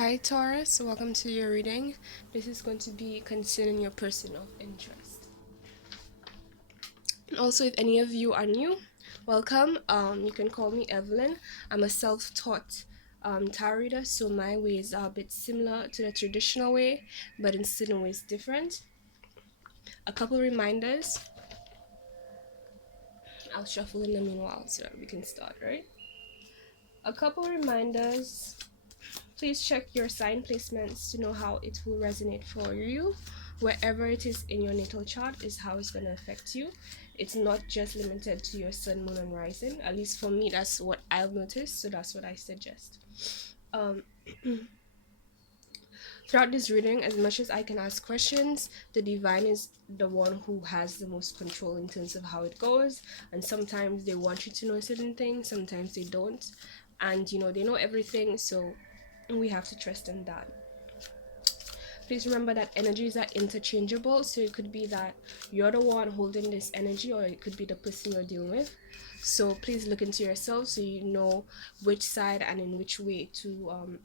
Hi Taurus, welcome to your reading. This is going to be concerning your person of interest. Also, if any of you are new, welcome. You can call me Evelyn. I'm a self-taught tarot reader, so my ways are a bit similar to the traditional way, but in certain ways different. A couple reminders. I'll shuffle in the meanwhile so that we can start, right? A couple reminders. Please check your sign placements to know how it will resonate for you. Wherever it is in your natal chart is how it's going to affect you. It's not just limited to your sun, moon, and rising. At least for me, that's what I've noticed, so that's what I suggest. Throughout this reading, as much as I can ask questions, the divine is the one who has the most control in terms of how it goes. And sometimes they want you to know certain things, sometimes they don't. And they know everything, so we have to trust in that. Please remember that energies are interchangeable, so it could be that you're the one holding this energy, or it could be the person you're dealing with. So please look into yourself so you know which side and in which way to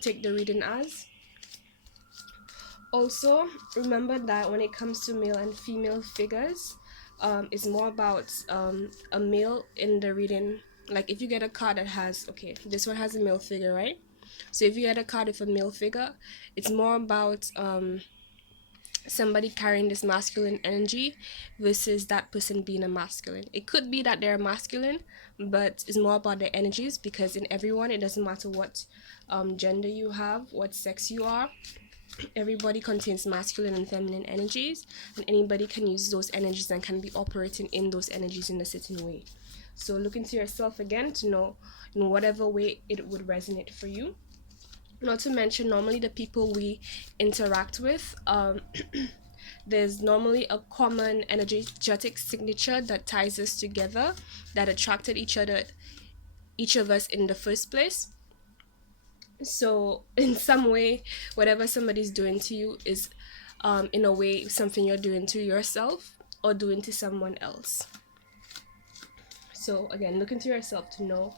take the reading as. Also, remember that when it comes to male and female figures, it's more about a male in the reading. Like if you get a card that has, okay, this one has a male figure, right? So if you get a card with a male figure, it's more about somebody carrying this masculine energy versus that person being a masculine. It could be that they're masculine, but it's more about their energies, because in everyone, it doesn't matter what gender you have, what sex you are. Everybody contains masculine and feminine energies, and anybody can use those energies and can be operating in those energies in a certain way. So look into yourself again to know in whatever way it would resonate for you. Not to mention, normally the people we interact with, there's normally a common energetic signature that ties us together, that attracted each of us in the first place. So in some way, whatever somebody's doing to you is in a way something you're doing to yourself or doing to someone else. So again, look into yourself to know.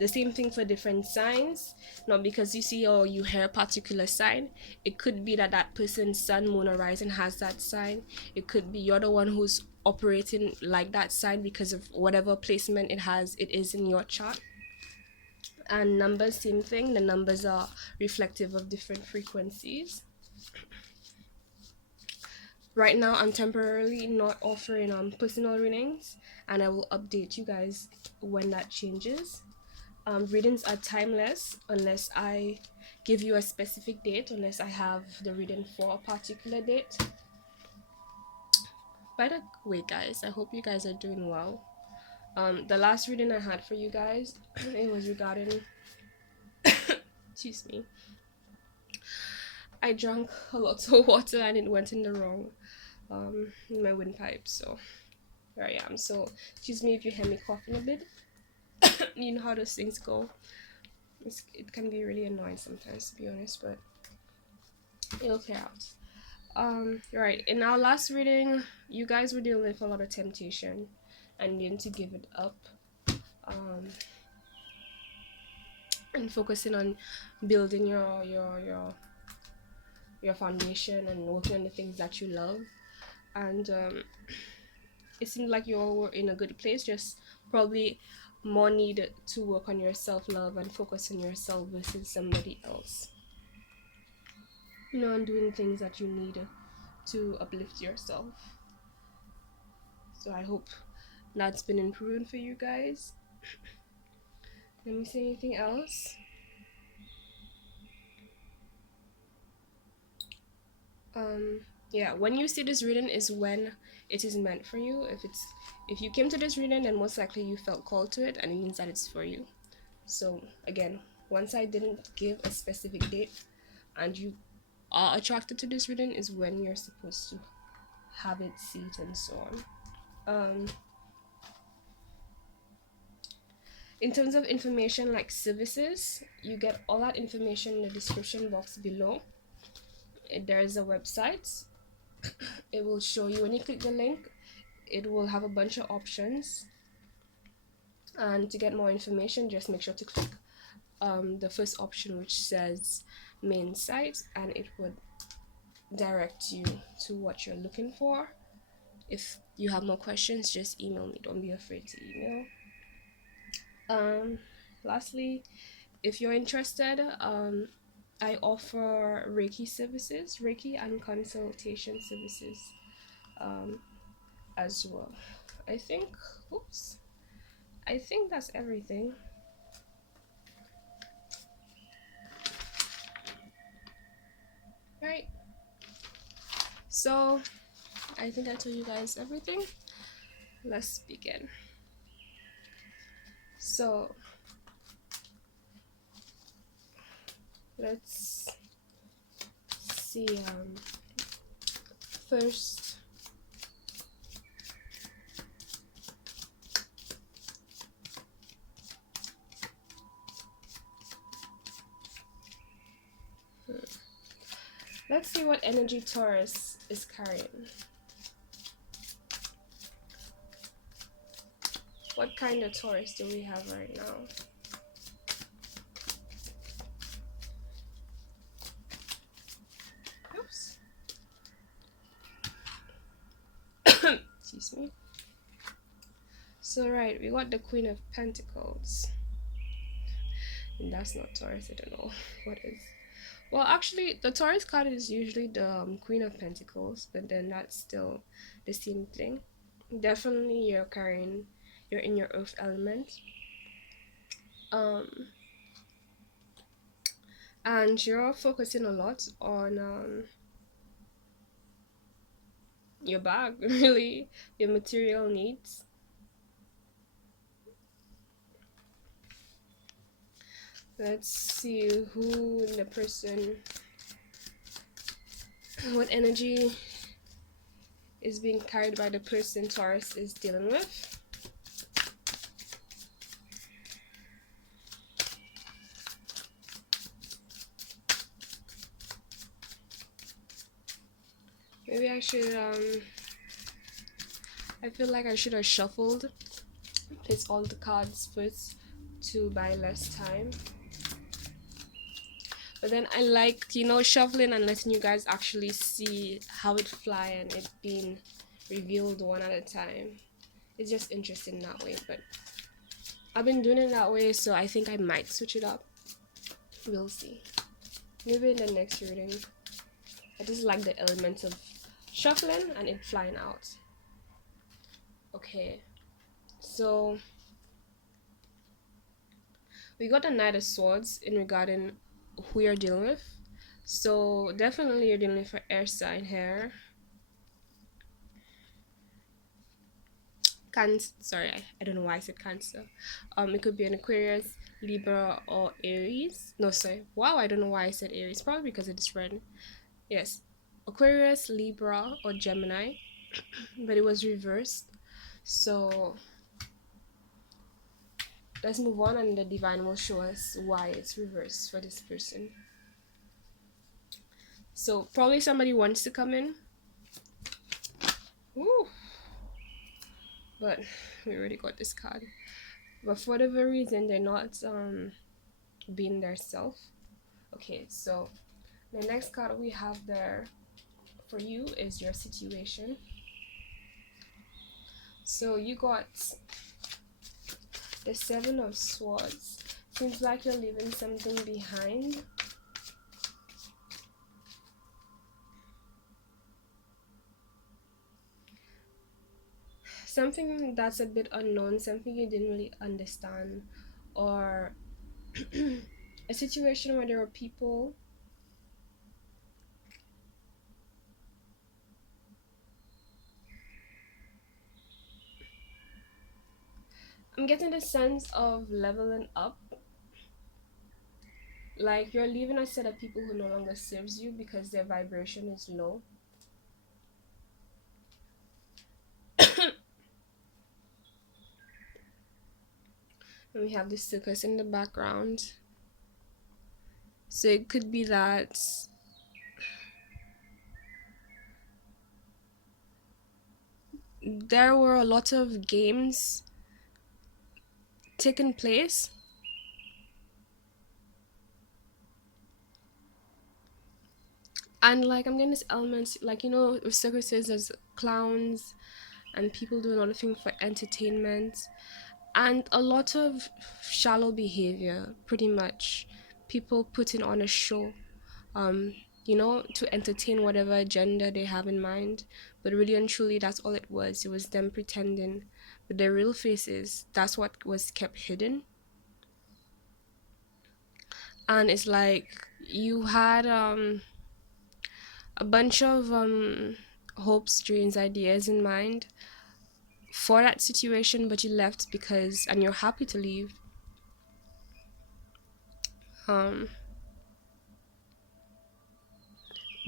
The same thing for different signs. Not because you see or you hear a particular sign, it could be that that person's sun, moon, or rising has that sign. It could be you're the one who's operating like that sign because of whatever placement it is in your chart. And numbers, same thing. The numbers are reflective of different frequencies. Right now, I'm temporarily not offering personal readings, and I will update you guys when that changes. Readings are timeless unless I give you a specific date, unless I have the reading for a particular date. By the way, guys, I hope you guys are doing well. The last reading I had for you guys, it was regarding excuse me, I drank a lot of water and it went in the wrong in my windpipe, so here I am. So excuse me if you hear me coughing a bit. You know how those things go. It can be really annoying sometimes, to be honest, but it'll clear out. Right, in our last reading, you guys were dealing with a lot of temptation and needing to give it up, and focusing on building your foundation and working on the things that you love. And it seemed like you all were in a good place, just probably more needed to work on your self-love and focus on yourself versus somebody else, and doing things that you need to uplift yourself. So I hope that's been improving for you guys. Let me say anything else. Yeah, when you see this reading is when it is meant for you. If you came to this reading, then most likely you felt called to it, and it means that it's for you. So again, once I didn't give a specific date and you are attracted to this reading, is when you're supposed to have it, see it, and so on. In terms of information like services, you get all that information in the description box below. There is a website. It will show you when you click the link, it will have a bunch of options, and to get more information, just make sure to click the first option which says main site, and it would direct you to what you're looking for. If you have more questions, just email me. Don't be afraid to email. Lastly, if you're interested, I offer Reiki services, Reiki and consultation services, um, as well. I think, oops, I think that's everything. Right. So, I think I told you guys everything. Let's begin. So, let's see. First, let's see what energy Taurus is carrying. What kind of Taurus do we have right now? Oops. Excuse me. So right, we got the Queen of Pentacles. And that's not Taurus, I don't know what is. Well, actually, the Taurus card is usually the Queen of Pentacles, but then that's still the same thing. Definitely you're in your earth element. And you're focusing a lot on your bag, really, your material needs. Let's see who the person, what energy is being carried by the person Taurus is dealing with. Maybe I should, I feel like I should have shuffled, place all the cards first to buy less time. But then I like, shuffling and letting you guys actually see how it fly and it being revealed one at a time. It's just interesting that way, but I've been doing it that way, so I think I might switch it up. We'll see. Maybe in the next reading. I just like the element of shuffling and it flying out. Okay, so we got the Knight of Swords in regarding who you're dealing with. So definitely you're dealing with an air sign here. Sorry, I don't know why I said Cancer. It could be an Aquarius, Libra, or Aries. No, sorry. Wow, I don't know why I said Aries. Probably because it is red. Yes, Aquarius, Libra, or Gemini, but it was reversed. So let's move on, and the divine will show us why it's reversed for this person. So probably somebody wants to come in. Woo! But we already got this card. But for whatever reason, they're not being their self. Okay, so the next card we have there for you is your situation. So you got the Seven of Swords. Seems like you're leaving something behind. Something that's a bit unknown, something you didn't really understand, or a situation where there were people I'm getting the sense of leveling up. Like you're leaving a set of people who no longer serves you because their vibration is low. And we have the circus in the background. So it could be that there were a lot of games taking place And like I'm getting these elements, like you know, with circuses there's clowns and people doing a lot of things for entertainment, and a lot of shallow behavior, pretty much people putting on a show, um you know, to entertain whatever agenda they have in mind. But really and truly, that's all it was them pretending. But their real faces, that's what was kept hidden. And it's like you had a bunch of hopes, dreams, ideas in mind for that situation, but you left because, and you're happy to leave. um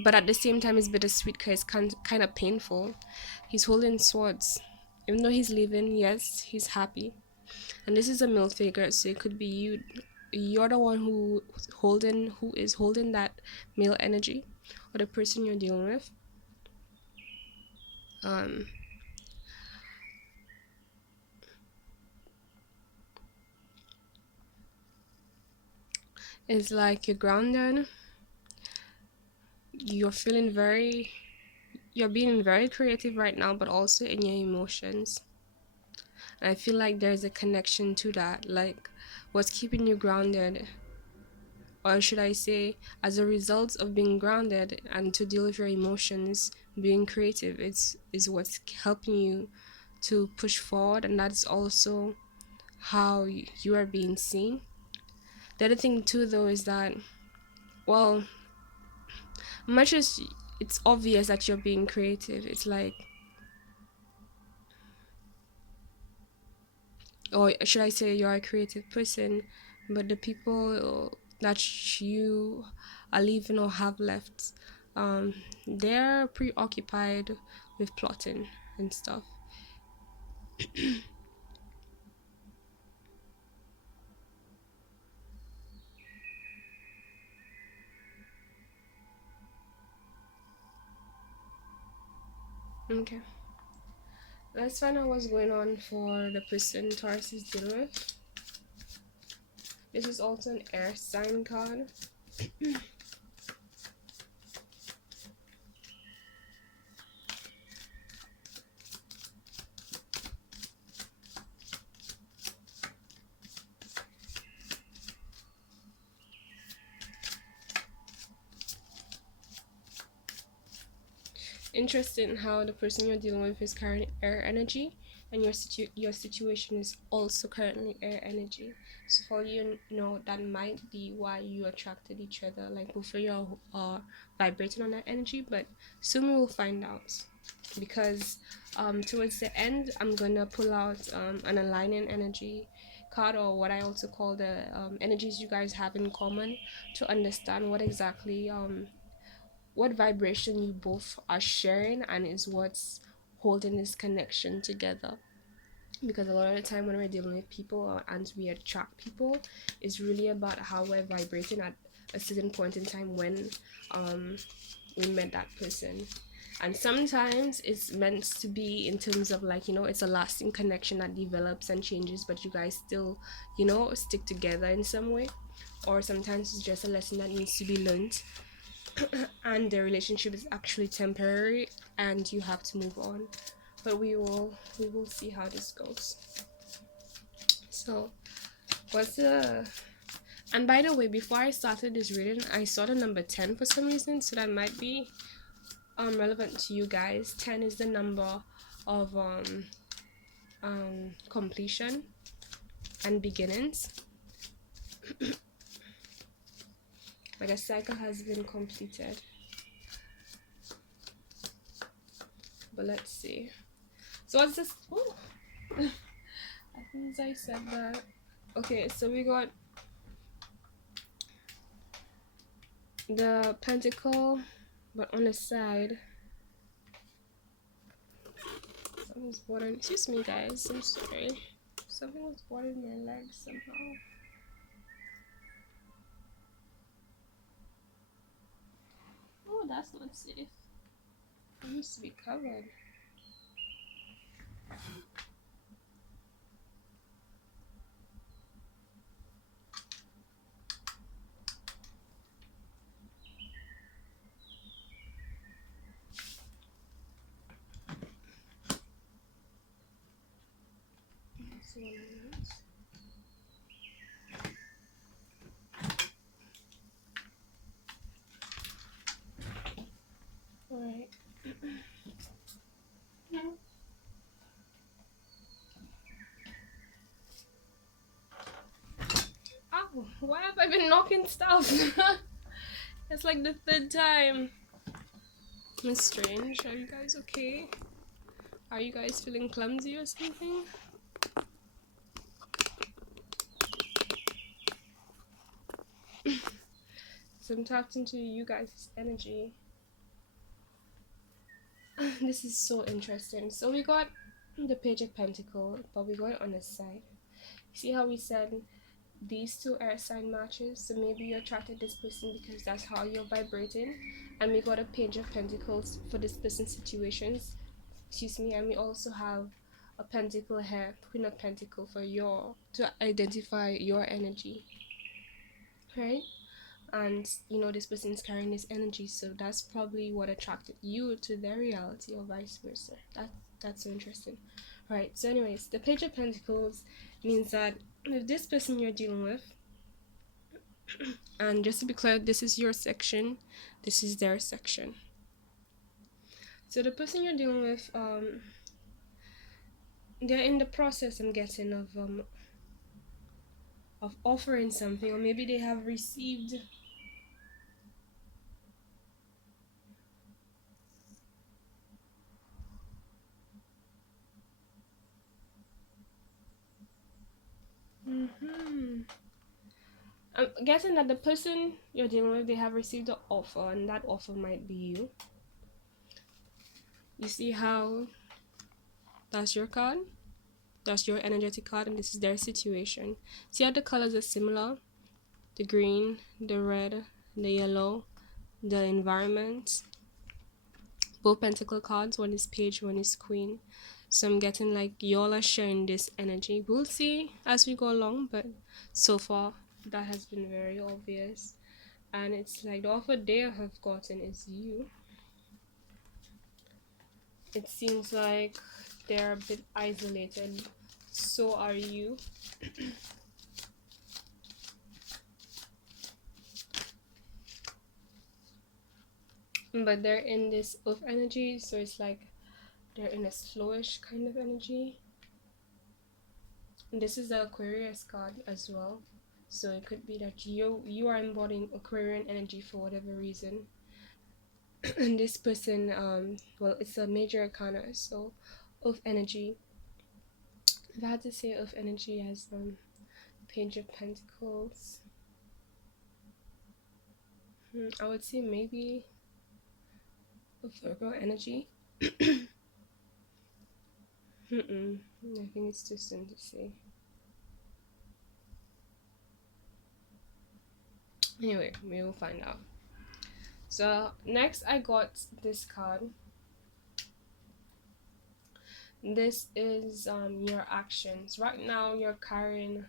but at the same time it's bittersweet because it's kind of painful. He's holding swords. Even though he's leaving, yes, he's happy. And this is a male figure, so it could be you. You're the one who is holding that male energy, or the person you're dealing with. um it's like you're grounded. You're feeling very, you're being very creative right now, but also in your emotions. And I feel like there's a connection to that. Like, what's keeping you grounded, or should I say, as a result of being grounded and to deal with your emotions, being creative, is what's helping you to push forward, and that's also how you are being seen. The other thing too, though, is that, well, much as it's obvious that you're being creative, it's like, or should I say, you're a creative person, but the people that you are leaving or have left, they're preoccupied with plotting and stuff. Okay, let's find out what's going on for the person Taurus is dealing with. This is also an air sign card. Interesting how the person you're dealing with is current air energy, and your situation is also currently air energy. So for you know, that might be why you attracted each other. Like both of you are vibrating on that energy, but soon we will find out. Because towards the end, I'm gonna pull out an aligning energy card, or what I also call the energies you guys have in common, to understand what exactly what vibration you both are sharing, and is what's holding this connection together. Because a lot of the time when we're dealing with people, and we attract people, it's really about how we're vibrating at a certain point in time when um we met that person. And sometimes it's meant to be in terms of, like, you know, it's a lasting connection that develops and changes, but you guys still, you know, stick together in some way. Or sometimes it's just a lesson that needs to be learned, and the relationship is actually temporary and you have to move on. But we will see how this goes. So what's the, and by the way, before I started this reading, I saw the number 10 for some reason, so that might be relevant to you guys. 10 is the number of completion and beginnings. Like a cycle has been completed. But let's see. So what's this? Oh, I think I said that. Okay, so we got the pentacle, but on the side, something's bothering. Excuse me, guys. I'm sorry. Something was bothering my legs somehow. Oh, that's not safe. It needs to be covered. All right. Ow, why have I been knocking stuff? It's like the third time. It's strange. Are you guys okay? Are you guys feeling clumsy or something? So I'm tapped into you guys' energy. This is so interesting. So we got the Page of Pentacles, but we got it on the side. See how we said these two air sign matches? So maybe you attracted this person because that's how you're vibrating. And we got a Page of Pentacles for this person's situations. Excuse me. And we also have a pentacle here, Queen of Pentacle, for your to identify your energy, right? And you know this person's carrying this energy, so that's probably what attracted you to their reality, or vice versa. That's so interesting. All right, so anyways, the Page of Pentacles means that with this person you're dealing with, and just to be clear, this is your section, this is their section. So the person you're dealing with, they're in the process, I'm getting, of offering something, or maybe they have received. I'm guessing that the person you're dealing with, they have received an offer, and that offer might be you. You see how that's your card? That's your energetic card, and this is their situation. See how the colors are similar? The green, the red, the yellow, the environment. Both pentacle cards, one is page, one is queen. So I'm getting like y'all are sharing this energy. We'll see as we go along, but so far that has been very obvious. And it's like the offer they have gotten is you. It seems like they're a bit isolated. So are you. But they're in this of energy, so it's like they're in a slowish kind of energy. And this is the Aquarius card as well. So it could be that you are embodying Aquarian energy for whatever reason. And this person, well, it's a major arcana, so of energy. If I had to say of energy as Page of Pentacles, I would say maybe of Virgo energy. I think it's too soon to say. Anyway, we will find out. So next I got this card. This is your actions. Right now you're carrying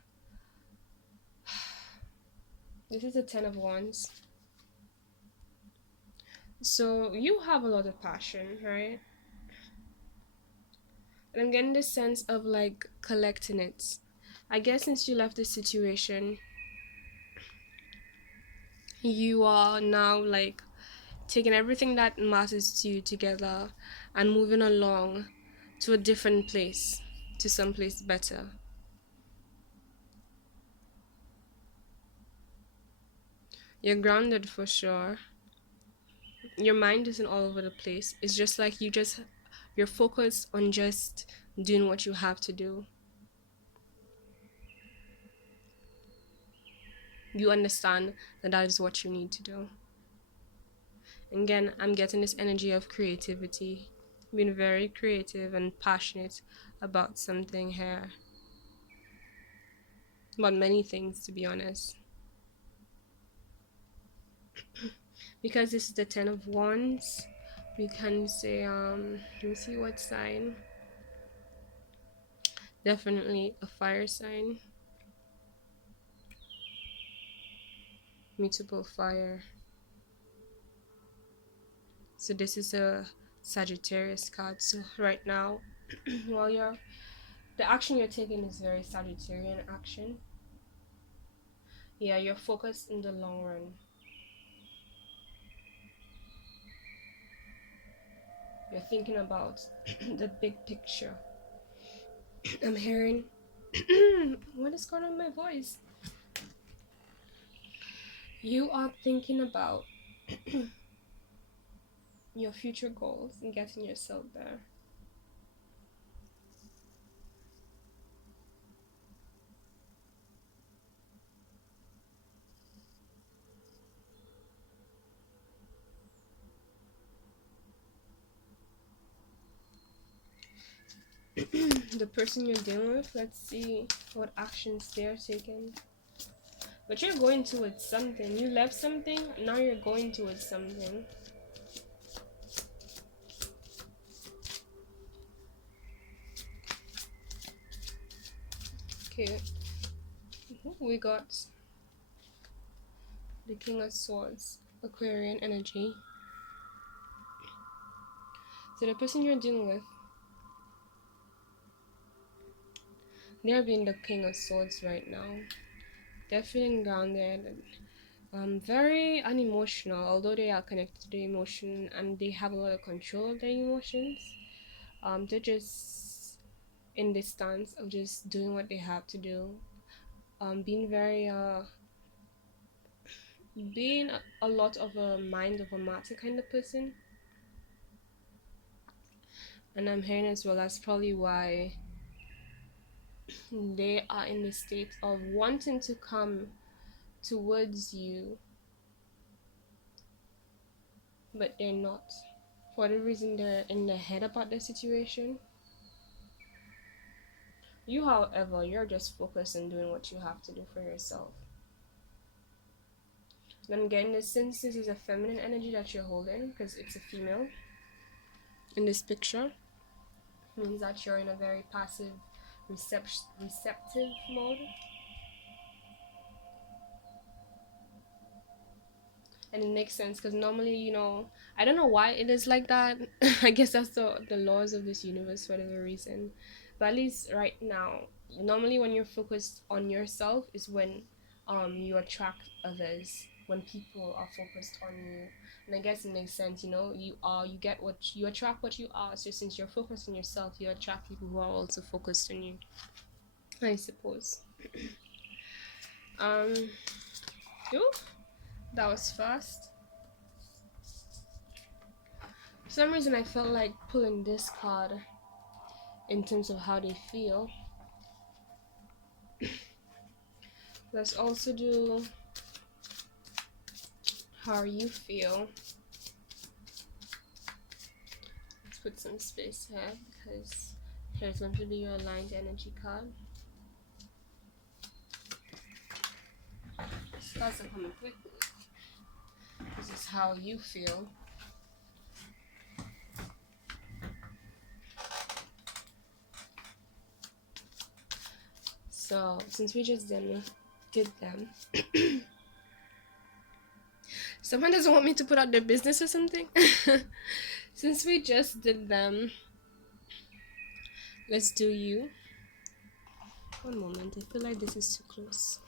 this is a 10 of Wands. So you have a lot of passion, right? And I'm getting this sense of like collecting it. I guess since you left this situation, you are now like taking everything that matters to you together and moving along to a different place, to someplace better. You're grounded for sure. Your mind isn't all over the place. It's just like you're focused on just doing what you have to do. You understand that that is what you need to do. Again, I'm getting this energy of creativity, being very creative and passionate about something here, about many things, to be honest. Because this is the 10 of Wands, we can say let me see what sign. Definitely a fire sign. Mutable fire. So this is a Sagittarius card. So right now, while you're The action you're taking is very Sagittarian action. Yeah, you're focused in the long run. You're thinking about the big picture. I'm hearing what is going on with my voice? You are thinking about your future goals and getting yourself there. The person you're dealing with, let's see what actions they're taking. But you're going towards something. You left something, now you're going towards something. Okay, we got the King of Swords, Aquarian energy. So the person you're dealing with, they're being the King of Swords right now. They're feeling grounded, very unemotional, although they are connected to the emotion and they have a lot of control of their emotions. They're just in this stance of just doing what they have to do. Being very being a lot of a mind of a matter kind of person. And I'm hearing as well, that's probably why they are in the state of wanting to come towards you, but they're not. For the reason they're in their head about the situation. You, however, you're just focused on doing what you have to do for yourself. And I'm getting this, since this is a feminine energy that you're holding, because it's a female in this picture, means that you're in a very passive, receptive mode. And it makes sense because normally, I don't know why it is like that. I guess that's the laws of this universe for whatever reason. But at least right now, normally when you're focused on yourself is when you attract others, when people are focused on you. And I guess it makes sense, you attract what you are. So since you're focused on yourself, you attract people who are also focused on you, I suppose. um Ooh, that was fast. For some reason I felt like pulling this card in terms of how they feel. Let's also do how you feel. Let's put some space here because here's going to be your aligned energy card. Stars are coming quickly. This is how you feel. So since we just did them, someone doesn't want me to put out their business or something. Since we just did them, let's do you. One moment, I feel like this is too close.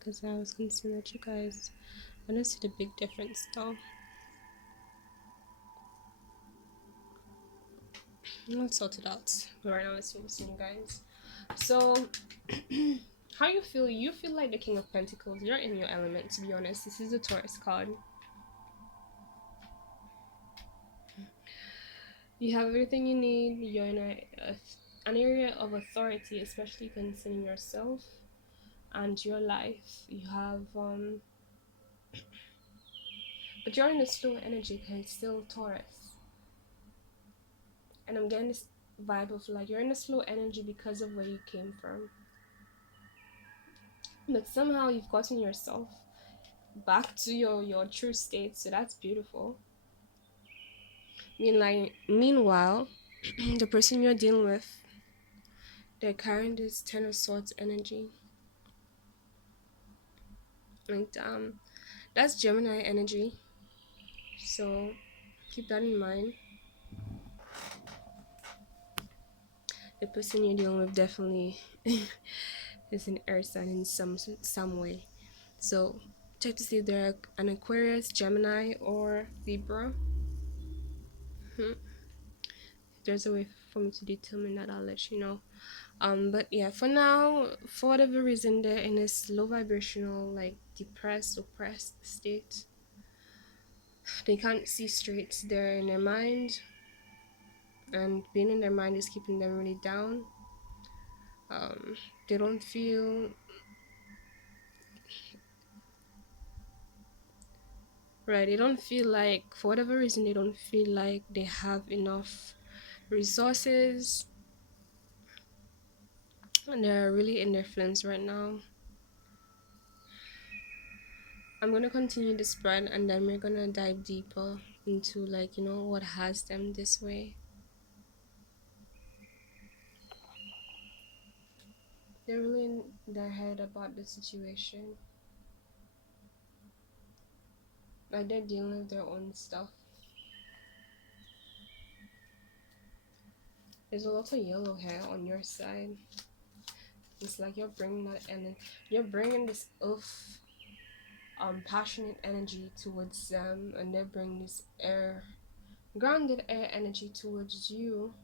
Because I was concerned that you guys want to see the big difference though. Let's sort it out. Right now let's see you guys. So how you feel? You feel like the King of Pentacles. You're in your element, to be honest. This is a Taurus card. You have everything you need. You're in an area of authority, especially concerning yourself and your life. You have but you're in a slow energy because it's still Taurus. And I'm getting this vibe of like you're in a slow energy because of where you came from. But somehow you've gotten yourself back to your true state, so that's beautiful. Meanwhile, the person you're dealing with, they're carrying this Ten of Swords energy. And that's Gemini energy. So keep that in mind. The person you're dealing with definitely is an air sign in some way. So check to see if they're an Aquarius, Gemini, or Libra. If there's a way for me to determine that, I'll let you know. But yeah, for now, for whatever reason, they're in this low vibrational, like depressed, oppressed state. They can't see straight. They're in their mind, and being in their mind is keeping them really down. They don't feel right. They don't feel like, for whatever reason, they don't feel like they have enough resources, and they're really in their feelings right now. I'm gonna continue the spread, and then we're gonna dive deeper into, like, what has them this way. They're really in their head about the situation. Like, they're dealing with their own stuff. There's a lot of yellow hair on your side. It's like you're bringing that energy. You're bringing this passionate energy towards them, and they bring this grounded air energy towards you.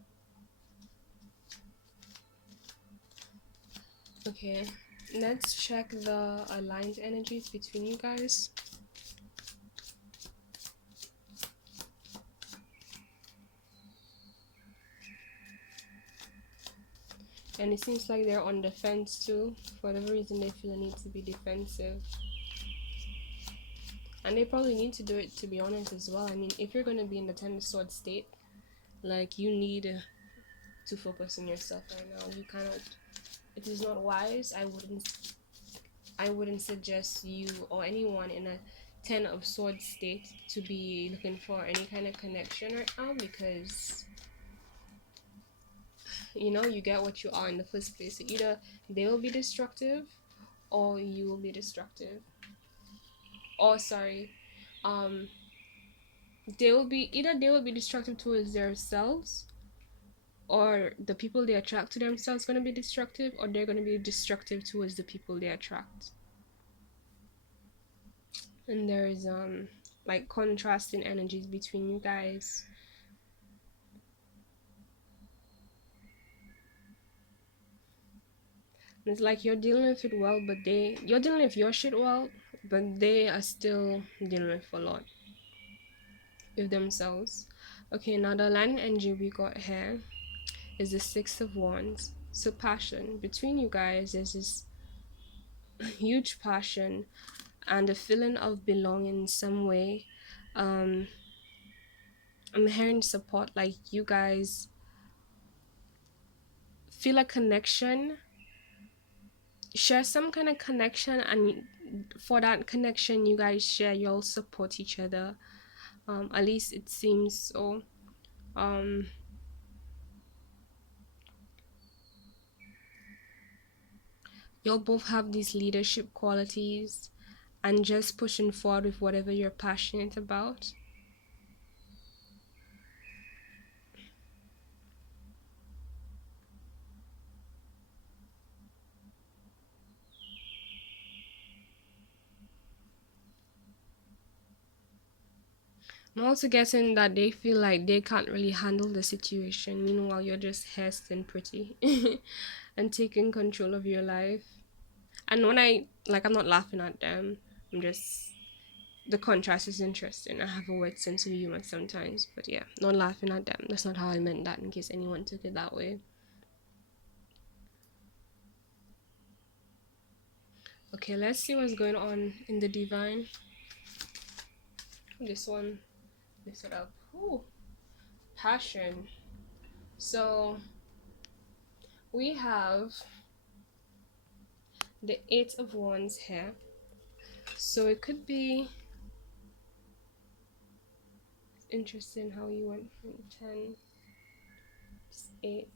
Okay, let's check the aligned energies between you guys. And it seems like they're on defense too. For whatever reason, they feel a need to be defensive. And they probably need to do it, to be honest, as well. I mean, if you're going to be in the Ten of Swords state, like, you need to focus on yourself right now. You cannot, it is not wise. I wouldn't suggest you or anyone in a Ten of Swords state to be looking for any kind of connection right now, because you get what you are in the first place. So either they will be destructive, or you will be destructive. Or sorry, they will be destructive towards themselves, or the people they attract to themselves going to be destructive, or they're going to be destructive towards the people they attract. And there's like contrasting energies between you guys. It's like you're dealing with it well, but you're dealing with your shit well, but they are still dealing with a lot with themselves. Okay, now the line energy we got here is the Six of Wands. So passion between you guys, there's this huge passion and a feeling of belonging in some way. I'm hearing support, like you guys feel a connection, share some kind of connection, and for that connection you guys share, you'll support each other. At least it seems so. You'll both have these leadership qualities and just pushing forward with whatever you're passionate about. I'm also getting that they feel like they can't really handle the situation. Meanwhile, you're just hairstyled pretty and taking control of your life. And when I'm not laughing at them. I'm just, the contrast is interesting. I have a weird sense of humor sometimes, but yeah, not laughing at them. That's not how I meant that, in case anyone took it that way. Okay, let's see what's going on in the divine. This one, lift it up. Ooh, passion. So we have the Eight of Wands here. So it could be interesting how you went from 10, 8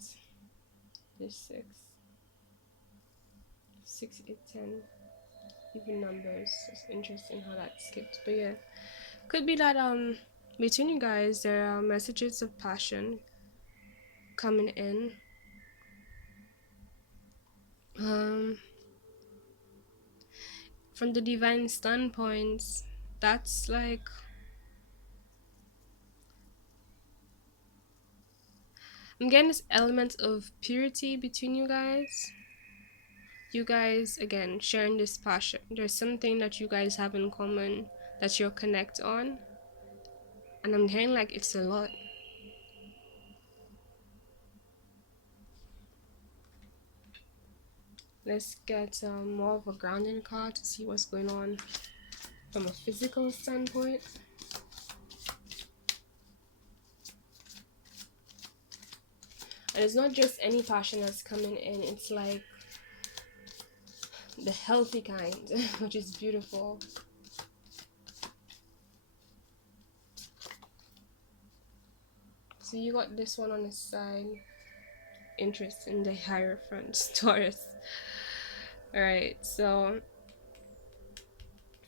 to 6, 6, 8, 10. Even numbers. It's interesting how that skipped. But yeah, could be that between you guys there are messages of passion coming in. From the divine standpoint, that's like, I'm getting this element of purity between you guys. You guys again sharing this passion. There's something that you guys have in common that you'll connect on, and I'm hearing like it's a lot. Let's get more of a grounding card to see what's going on from a physical standpoint. And it's not just any passion that's coming in, it's like the healthy kind, which is beautiful. So you got this one on the side. Interest in the Hierophant, Taurus. Alright, so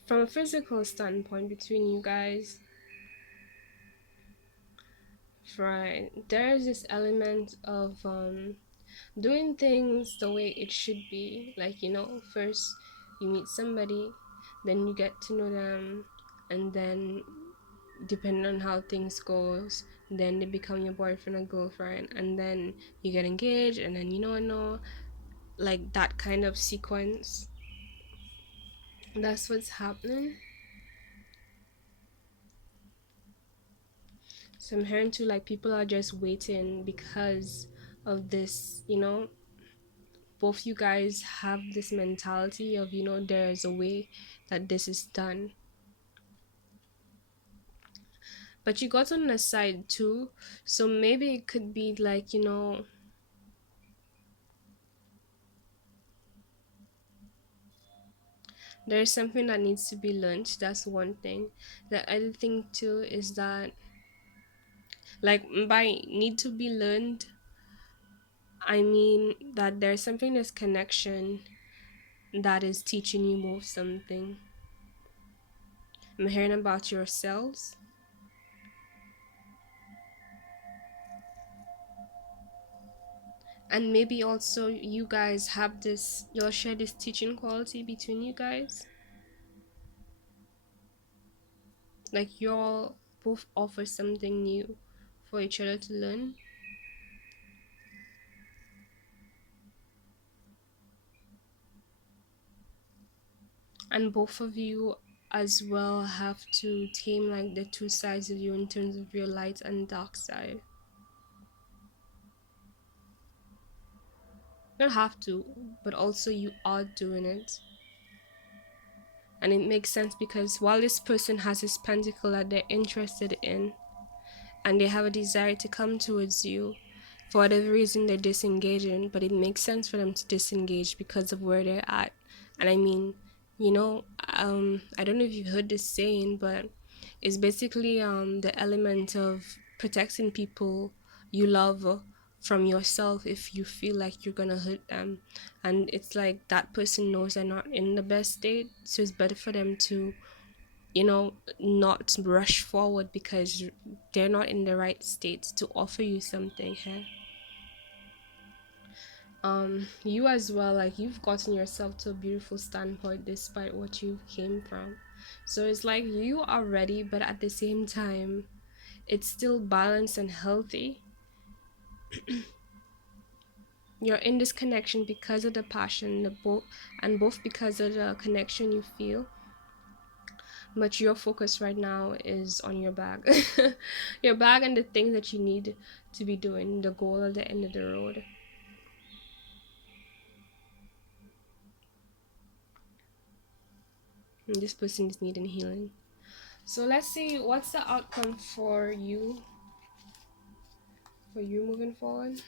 from a physical standpoint between you guys, right, there's this element of doing things the way it should be. Like, you know, first you meet somebody, then you get to know them, and then depending on how things goes, then they become your boyfriend or girlfriend, and then you get engaged, and then no, like that kind of sequence. That's what's happening. So I'm hearing too, like, people are just waiting because of this, you know. Both you guys have this mentality of, you know, there's a way that this is done. But you got on the side too, so maybe it could be like, you know, there's something that needs to be learned. That's one thing. The other thing too is that, like, by need to be learned, I mean that there's something, this connection that is teaching you both something. I'm hearing about yourselves. And maybe also you guys have this, you'll share this teaching quality between you guys. Like, y'all both offer something new for each other to learn. And both of you as well have to tame like the two sides of you in terms of your light and dark side. You don't have to, but also you are doing it. And it makes sense because while this person has this pentacle that they're interested in, and they have a desire to come towards you, for whatever reason they're disengaging, but it makes sense for them to disengage because of where they're at. And I mean, you know, I don't know if you've heard this saying, but it's basically the element of protecting people you love from yourself if you feel like you're gonna hurt them. And it's like that person knows they're not in the best state, so it's better for them to, you know, not rush forward because they're not in the right state to offer you something here. You as well, like, you've gotten yourself to a beautiful standpoint despite what you came from. So it's like you are ready, but at the same time it's still balanced and healthy. You're in this connection because of the passion, both because of the connection you feel. But your focus right now is on your bag. Your bag and the things that you need to be doing, the goal at the end of the road. And this person is needing healing. So let's see what's the outcome for you moving forward.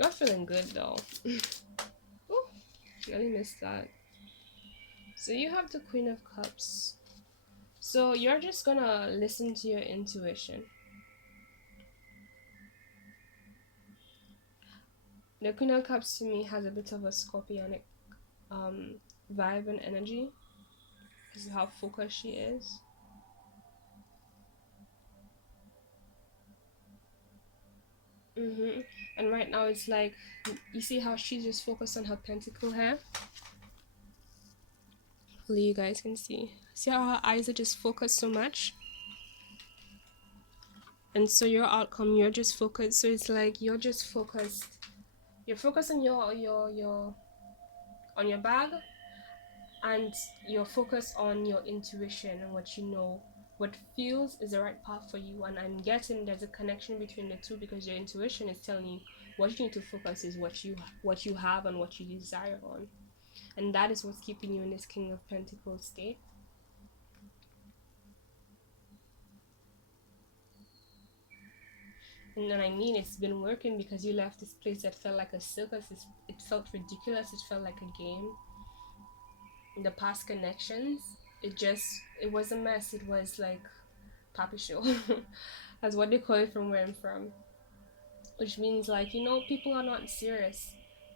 You're feeling good though. Oh, really missed that. So you have the Queen of Cups. So you're just gonna listen to your intuition. The Queen of Cups to me has a bit of a scorpionic vibe and energy because of how focused she is. And right now it's like, you see how she's just focused on her pentacle here? Hopefully you guys can see. See how her eyes are just focused so much? And so your outcome, you're just focused. So it's like you're just focused. You're focused on your bag, and you're focused on your intuition and what you know, what feels is the right path for you. And I'm getting there's a connection between the two, because your intuition is telling you what you need to focus is what you have and what you desire on, and that is what's keeping you in this King of Pentacles state. And then I mean, it's been working, because you left this place that felt like a circus. It felt ridiculous. It felt like a game. The past connections, it was a mess. It was like Papi show. That's what they call it from where I'm from. Which means, like, people are not serious.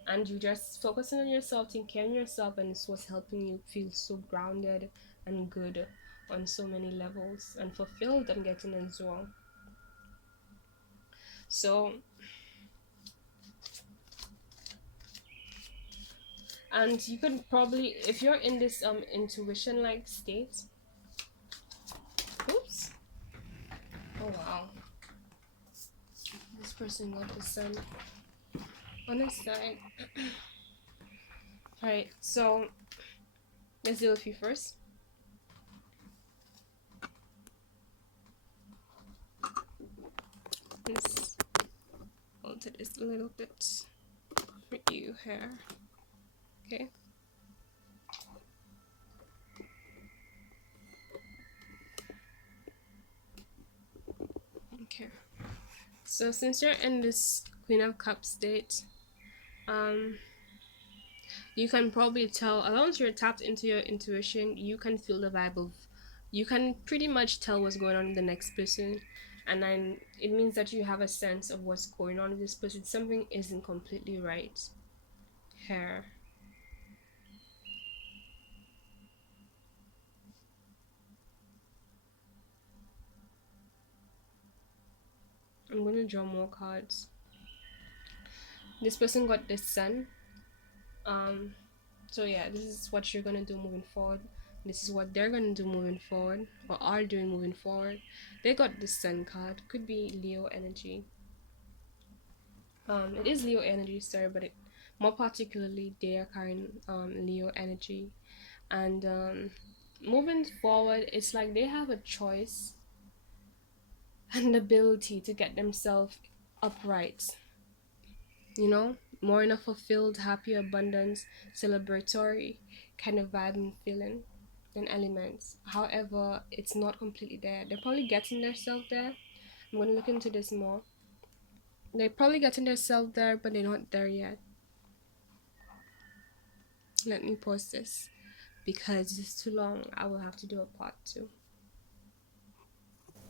And you just focusing on yourself, taking care of yourself, and it's what's helping you feel so grounded and good on so many levels, and fulfilled, I'm getting as well. So, and you could probably, if you're in this intuition like state. Oops. Oh wow. This person got the sun on his side. Alright, so let's deal with you first. Let's alter this a little bit for you here. Okay. Okay. So since you're in this Queen of Cups state, you can probably tell, as long as you're tapped into your intuition, you can feel the vibe of, you can pretty much tell what's going on with the next person. And then it means that you have a sense of what's going on with this person. Something isn't completely right here. I'm going to draw more cards. This person got the Sun. So yeah, this is what you're going to do moving forward. This is what they're going to do moving forward, or are doing moving forward. They got the Sun card. Could be Leo energy. It is Leo energy, sir, but more particularly they are carrying Leo energy. And moving forward, it's like they have a choice and ability to get themselves upright, more in a fulfilled, happy, abundance, celebratory kind of vibe and feeling and elements. However, it's not completely there. They're probably getting themselves there. I'm going to look into this more. They're probably getting themselves there, but they're not there yet. Let me pause this, because it's too long. I will have to do a part 2.